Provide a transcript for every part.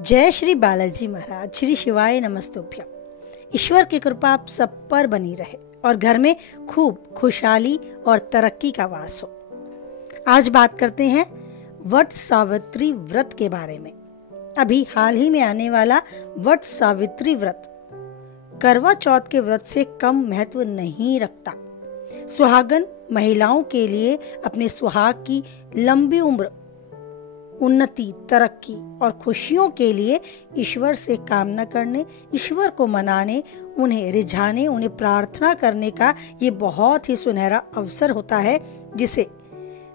जय श्री बालाजी महाराज। श्री शिवाय नमस्तुभ्यम। ईश्वर की कृपा आप सब पर बनी रहे और घर में खूब खुशहाली और तरक्की का वास हो। आज बात करते हैं वट सावित्री व्रत के बारे में। अभी हाल ही में आने वाला वट सावित्री व्रत करवा चौथ के व्रत से कम महत्व नहीं रखता। सुहागन महिलाओं के लिए अपने सुहाग की लंबी उम्र, उन्नति, तरक्की और खुशियों के लिए ईश्वर से कामना करने, ईश्वर को मनाने, उन्हें रिझाने, उन्हें प्रार्थना करने का ये बहुत ही सुनहरा अवसर होता है, जिसे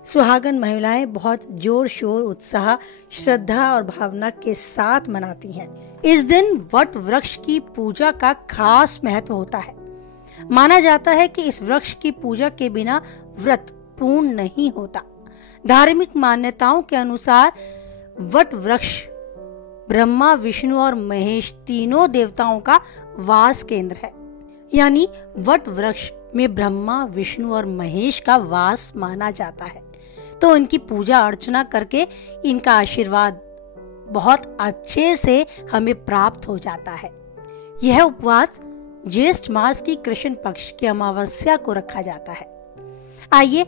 सुहागन महिलाएं बहुत जोर शोर, उत्साह, श्रद्धा और भावना के साथ मनाती हैं। इस दिन वट वृक्ष की पूजा का खास महत्व होता है। माना जाता है कि इस वृक्ष की पूजा के बिना व्रत पूर्ण नहीं होता। धार्मिक मान्यताओं के अनुसार वट वृक्ष ब्रह्मा, विष्णु और महेश तीनों देवताओं का वास केंद्र है। यानी वट वृक्ष में ब्रह्मा, विष्णु और महेश का वास माना जाता है। तो इनकी पूजा अर्चना करके इनका आशीर्वाद बहुत अच्छे से हमें प्राप्त हो जाता है। यह उपवास ज्येष्ठ मास की कृष्ण पक्ष की अमावस्या को रखा जाता है। आइए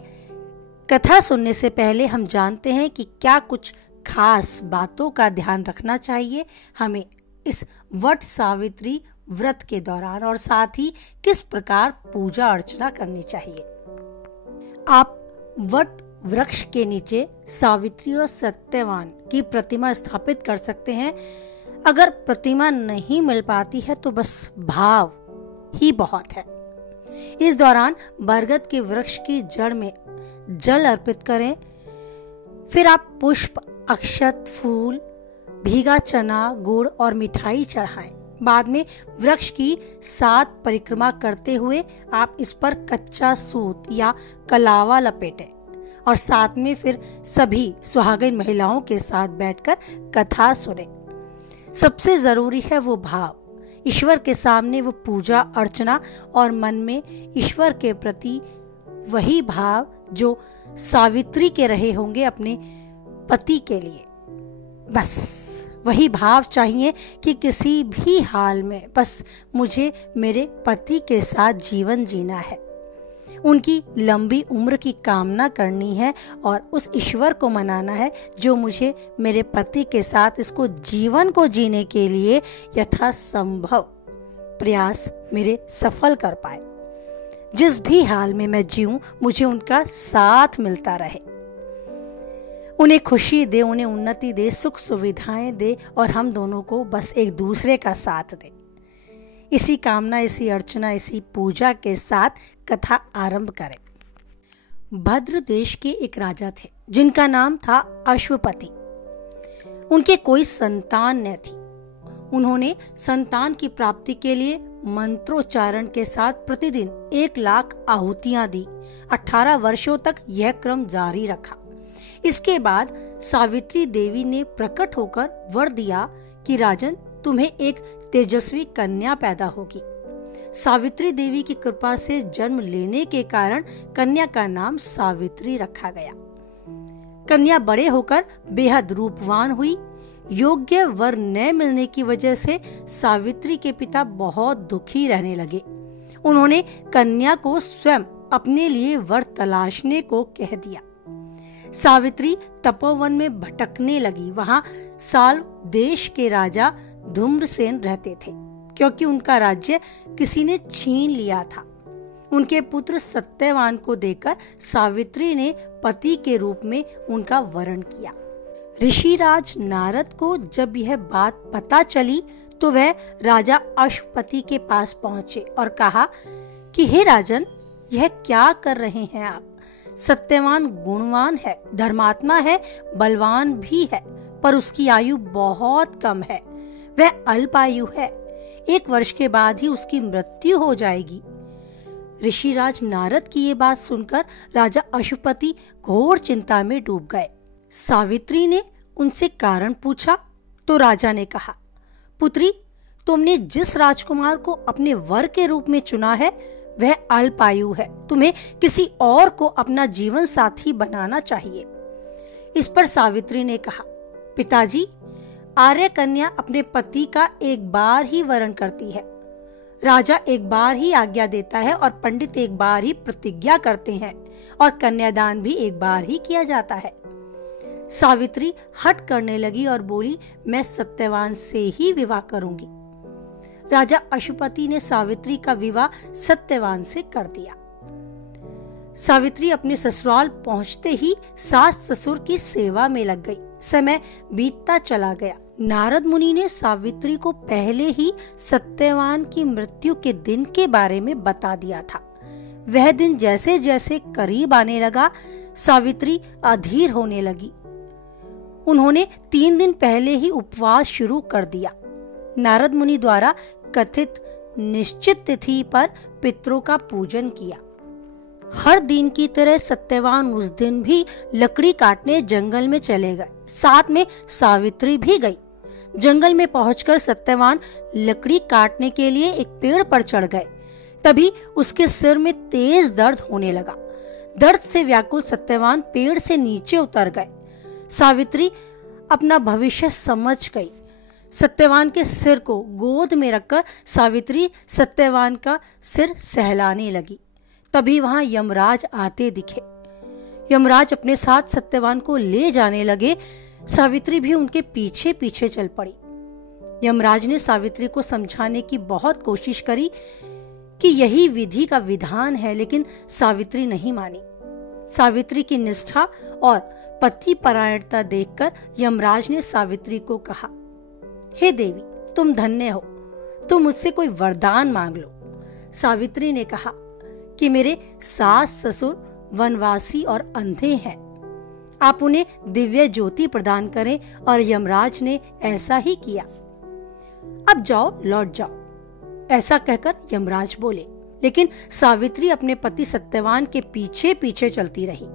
कथा सुनने से पहले हम जानते हैं कि क्या कुछ खास बातों का ध्यान रखना चाहिए हमें इस वट सावित्री व्रत के दौरान, और साथ ही किस प्रकार पूजा अर्चना करनी चाहिए। आप वट वृक्ष के नीचे सावित्री और सत्यवान की प्रतिमा स्थापित कर सकते हैं। अगर प्रतिमा नहीं मिल पाती है तो बस भाव ही बहुत है। इस दौरान बरगद के वृक्ष की जड़ में जल अर्पित करें। फिर आप पुष्प, अक्षत, फूल, भीगा चना, गुड़ और मिठाई चढ़ाएं। बाद में वृक्ष की 7 परिक्रमा करते हुए आप इस पर कच्चा सूत या कलावा लपेटें और साथ में फिर सभी सुहागिन महिलाओं के साथ बैठकर कथा सुने। सबसे जरूरी है वो भाव, ईश्वर के सामने वो पूजा अर्चना और मन में ईश्वर के प्रति वही भाव जो सावित्री के रहे होंगे अपने पति के लिए। बस वही भाव चाहिए कि किसी भी हाल में बस मुझे मेरे पति के साथ जीवन जीना है, उनकी लंबी उम्र की कामना करनी है और उस ईश्वर को मनाना है जो मुझे मेरे पति के साथ इसको जीवन को जीने के लिए यथासंभव प्रयास मेरे सफल कर पाए। जिस भी हाल में मैं जीऊं, मुझे उनका साथ मिलता रहे, उन्हें खुशी दे, उन्हें उन्नति दे, सुख सुविधाएं दे और हम दोनों को बस एक दूसरे का साथ दे। इसी कामना, इसी अर्चना, इसी पूजा के साथ कथा आरंभ करें। भद्र देश के एक राजा थे जिनका नाम था अश्वपति। उनके कोई संतान न थी। उन्होंने संतान की प्राप्ति के लिए मंत्रोच्चारण के साथ प्रतिदिन 1,00,000 आहुतियां दी। 18 वर्षों तक यह क्रम जारी रखा। इसके बाद सावित्री देवी ने प्रकट होकर वर दिया कि राजन, तुम्हें एक तेजस्वी कन्या पैदा होगी। सावित्री देवी की कृपा से जन्म लेने के कारण कन्या का नाम सावित्री रखा गया। कन्या बड़े होकर बेहद रूपवान हुई। योग्य वर न मिलने की वजह से सावित्री के पिता बहुत दुखी रहने लगे। उन्होंने कन्या को स्वयं अपने लिए वर तलाशने को कह दिया। सावित्री तपोवन में भटकने लगी। वहां साल देश के राजा धूम्रसेन रहते थे, क्योंकि उनका राज्य किसी ने छीन लिया था। उनके पुत्र सत्यवान को देखकर सावित्री ने पति के रूप में उनका वरण किया। ऋषिराज नारद को जब यह बात पता चली तो वह राजा अश्वपति के पास पहुंचे और कहा कि हे राजन, यह क्या कर रहे हैं आप? सत्यवान गुणवान है, धर्मात्मा है, बलवान भी है, पर उसकी आयु बहुत कम है। वह अल्पायु है। 1 वर्ष के बाद ही उसकी मृत्यु हो जाएगी। ऋषिराज नारद की ये बात सुनकर राजा अश्वपति घोर चिंता में डूब गए। सावित्री ने उनसे कारण पूछा तो राजा ने कहा, पुत्री, तुमने जिस राजकुमार को अपने वर के रूप में चुना है वह अल्पायु है। तुम्हें किसी और को अपना जीवन साथी बनाना चाहिए। इस पर सावित्री ने कहा, पिताजी, आर्य कन्या अपने पति का एक बार ही वरण करती है, राजा एक बार ही आज्ञा देता है और पंडित एक बार ही प्रतिज्ञा करते हैं और कन्यादान भी एक बार ही किया जाता है। सावित्री हट करने लगी और बोली, मैं सत्यवान से ही विवाह करूंगी। राजा अशुपति ने सावित्री का विवाह सत्यवान से कर दिया। सावित्री अपने ससुराल पहुंचते ही सास ससुर की सेवा में लग गई। समय बीतता चला गया। नारद मुनि ने सावित्री को पहले ही सत्यवान की मृत्यु के दिन के बारे में बता दिया था। वह दिन जैसे जैसे करीब आने लगा, सावित्री अधीर होने लगी। उन्होंने 3 दिन पहले ही उपवास शुरू कर दिया। नारद मुनि द्वारा कथित निश्चित तिथि पर पितरों का पूजन किया। हर दिन की तरह सत्यवान उस दिन भी लकड़ी काटने जंगल में चले गए। साथ में सावित्री भी गई। जंगल में पहुंचकर सत्यवान लकड़ी काटने के लिए एक पेड़ पर चढ़ गए। तभी उसके सिर में तेज दर्द होने लगा। दर्द से व्याकुल सत्यवान पेड़ से नीचे उतर गए। सावित्री अपना भविष्य समझ गई। सत्यवान के सिर को गोद में रखकर सावित्री सत्यवान का सिर सहलाने लगी। तभी वहां यमराज आते दिखे। यमराज अपने साथ सत्यवान को ले जाने लगे। सावित्री भी उनके पीछे पीछे चल पड़ी। यमराज ने सावित्री को समझाने की बहुत कोशिश करी कि यही विधि का विधान है, लेकिन सावित्री नहीं मानी। सावित्री की निष्ठा और पति परायणता देखकर यमराज ने सावित्री को कहा, हे देवी, तुम धन्य हो, तुम मुझसे कोई वरदान मांग लो। सावित्री ने कहा कि मेरे सास ससुर वनवासी और अंधे हैं, आप उन्हें दिव्य ज्योति प्रदान करें। और यमराज ने ऐसा ही किया। अब जाओ, लौट जाओ, ऐसा कहकर यमराज बोले। लेकिन सावित्री अपने पति सत्यवान के पीछे पीछे चलती रही।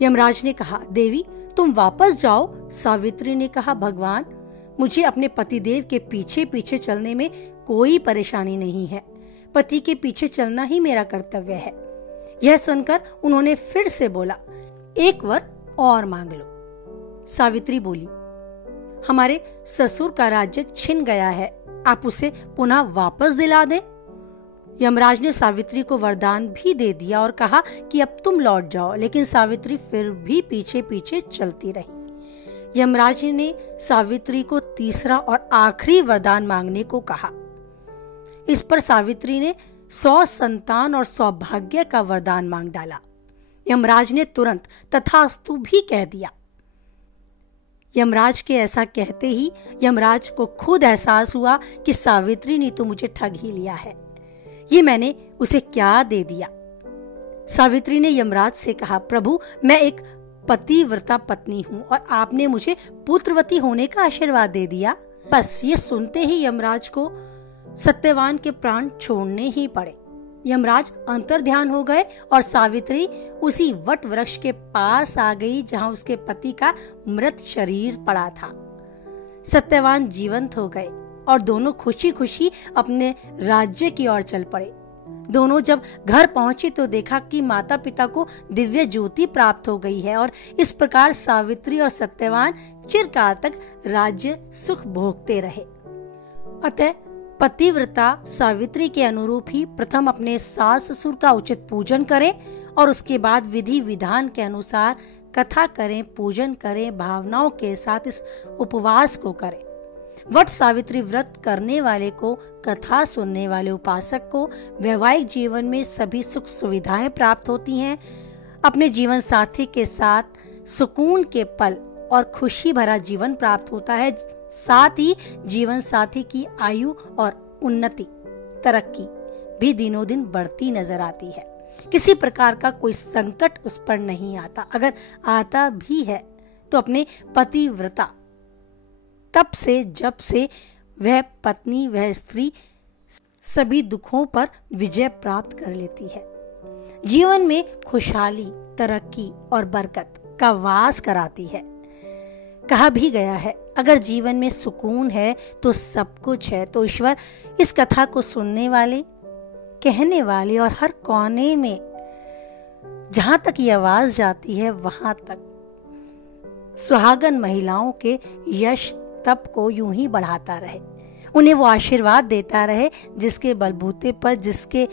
यमराज ने कहा, देवी तुम वापस जाओ। सावित्री ने कहा, भगवान, मुझे अपने पतिदेव के पीछे पीछे चलने में कोई परेशानी नहीं है। पति के पीछे चलना ही मेरा कर्तव्य है। यह सुनकर उन्होंने फिर से बोला, एक वर और मांग लो। सावित्री बोली, हमारे ससुर का राज्य छिन गया है, आप उसे पुनः वापस दिला दें। यमराज ने सावित्री को वरदान भी दे दिया और कहा कि अब तुम लौट जाओ। लेकिन सावित्री फिर भी पीछे पीछे चलती रही। यमराज ने सावित्री को तीसरा और आखिरी वरदान मांगने को कहा। इस पर सावित्री ने 100 संतान और सौभाग्य का वरदान मांग डाला। यमराज ने तुरंत तथास्तु भी कह दिया। यमराज के ऐसा कहते ही यमराज को खुद एहसास हुआ कि सावित्री ने तो मुझे ठग ही लिया है, ये मैंने उसे क्या दे दिया। सावित्री ने यमराज से कहा, प्रभु, मैं एक पतिव्रता पत्नी हूँ और आपने मुझे पुत्रवती होने का आशीर्वाद दे दिया। बस ये सुनते ही यमराज को सत्यवान के प्राण छोड़ने ही पड़े। यमराज अंतर्ध्यान हो गए और सावित्री उसी वट वृक्ष के पास आ गई जहां उसके पति का मृत शरीर पड़ा था। सत्यवान जीवंत हो गए और दोनों खुशी खुशी अपने राज्य की ओर चल पड़े। दोनों जब घर पहुंचे तो देखा कि माता पिता को दिव्य ज्योति प्राप्त हो गई है और इस प्रकार सावित्री और सत्यवान चिरकाल तक राज्य सुख भोगते रहे। अतः पतिव्रता सावित्री के अनुरूप ही प्रथम अपने सास ससुर का उचित पूजन करें और उसके बाद विधि विधान के अनुसार कथा करें, पूजन करें, भावनाओं के साथ इस उपवास को करें। वट सावित्री व्रत करने वाले को, कथा सुनने वाले उपासक को वैवाहिक जीवन में सभी सुख सुविधाएं प्राप्त होती हैं। अपने जीवन साथी के साथ सुकून के पल और खुशी भरा जीवन प्राप्त होता है। साथ ही जीवन साथी की आयु और उन्नति, तरक्की भी दिनों दिन बढ़ती नजर आती है। किसी प्रकार का कोई संकट उस पर नहीं आता। अगर आता भी है तो अपने पतिव्रता तब से जब से वह पत्नी, वह स्त्री सभी दुखों पर विजय प्राप्त कर लेती है। जीवन में खुशहाली, तरक्की और बरकत का वास कराती है। कहा भी गया है, अगर जीवन में सुकून है तो सब कुछ है। तो ईश्वर इस कथा को सुनने वाले, कहने वाले और हर कोने में जहां तक ये आवाज जाती है वहां तक सुहागन महिलाओं के यश, तप को यूं ही बढ़ाता रहे, उन्हें वो आशीर्वाद देता रहे जिसके बलबूते पर, जिसके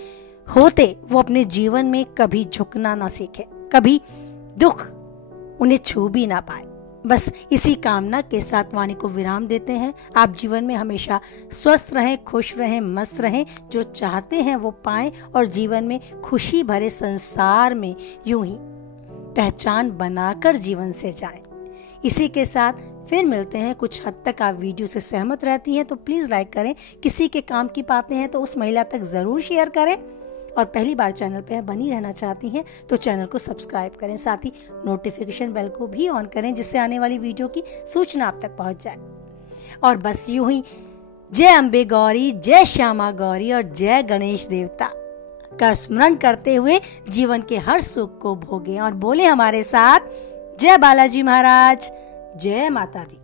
होते वो अपने जीवन में कभी झुकना ना सीखे, कभी दुख उन्हें छू भी ना पाए। बस इसी कामना के साथ वाणी को विराम देते हैं। आप जीवन में हमेशा स्वस्थ रहें, खुश रहें, मस्त रहें, जो चाहते हैं वो पाएं और जीवन में खुशी भरे संसार में यूं ही पहचान बनाकर जीवन से जाएं। इसी के साथ फिर मिलते हैं। कुछ हद तक आप वीडियो से सहमत रहती हैं तो प्लीज़ लाइक करें, किसी के काम की बातें हैं तो उस महिला तक ज़रूर शेयर करें, और पहली बार चैनल पे बनी रहना चाहती हैं तो चैनल को सब्सक्राइब करें, साथ ही नोटिफिकेशन बेल को भी ऑन करें जिससे आने वाली वीडियो की सूचना आप तक पहुंच जाए। और बस यूं ही जय अम्बे गौरी, जय श्यामा गौरी और जय गणेश देवता का स्मरण करते हुए जीवन के हर सुख को भोगें और बोले हमारे साथ जय बालाजी महाराज, जय माता दी।